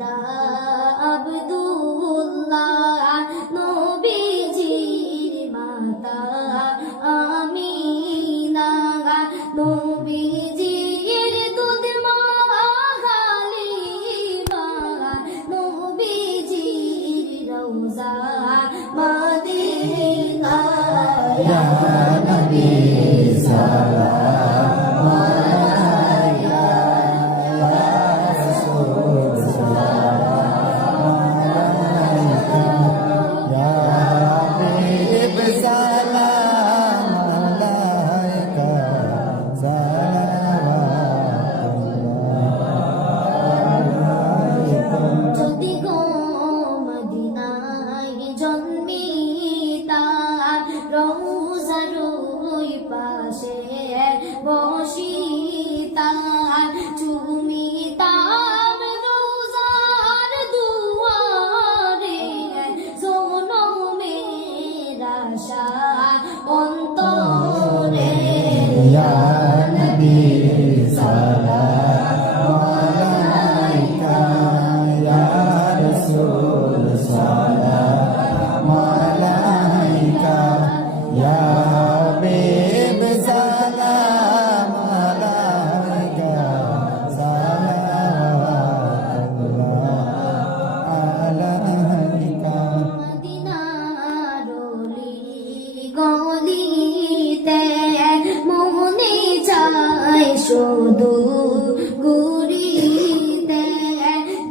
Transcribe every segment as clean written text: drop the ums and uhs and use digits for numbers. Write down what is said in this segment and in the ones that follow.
পিতা আব্দুল্লাহ, নবীজির মাতা আমিনা, নবীজির দুধ মা হালিমা, নবীজির রওজা মদিনা। ইয়া নবী সালাম আলাইকা, ইয়া রাসূল সালাম আলাইকা, ইয়া হাবিব সালাম আলাইকা, সালাওয়াতুল্লাহ। যদি গো মদিনায় জন্মিতাম, রওজার ওই পাশে বসিতাম, চুমিতাম রওজার দুয়ারে, জনমের আশা অন্তরে। ইয়া নবী সালাম আলাইকা, ইয়া রাসূল সালাম আলাইকা, ইয়া হাবিব সালাম আলাইকা, সালাওয়াতুল্লাহ আলাইকা। মদিনার অলি গলিতে মনে চায় শুধু ঘুরিতে,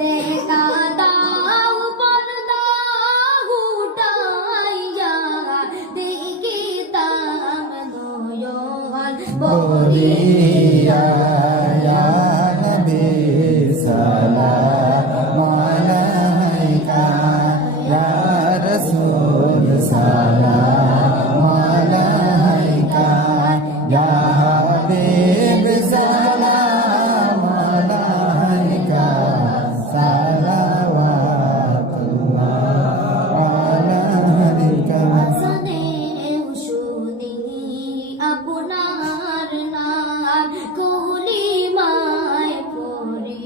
দেখা দাও পর্দা উঠাইয়া, দেখিতাম নয়ন ভরিয়া। ইয়া নবী সালাম আলাইকা, ইয়া রাসূল সালাম আলাইকা, ইয়া হাবিব সালাম আলাইকা, সালাওয়াতুল্লাহ আলাইকা। আজানেও শুনি আপনার নাম, কলিমায় পড়ি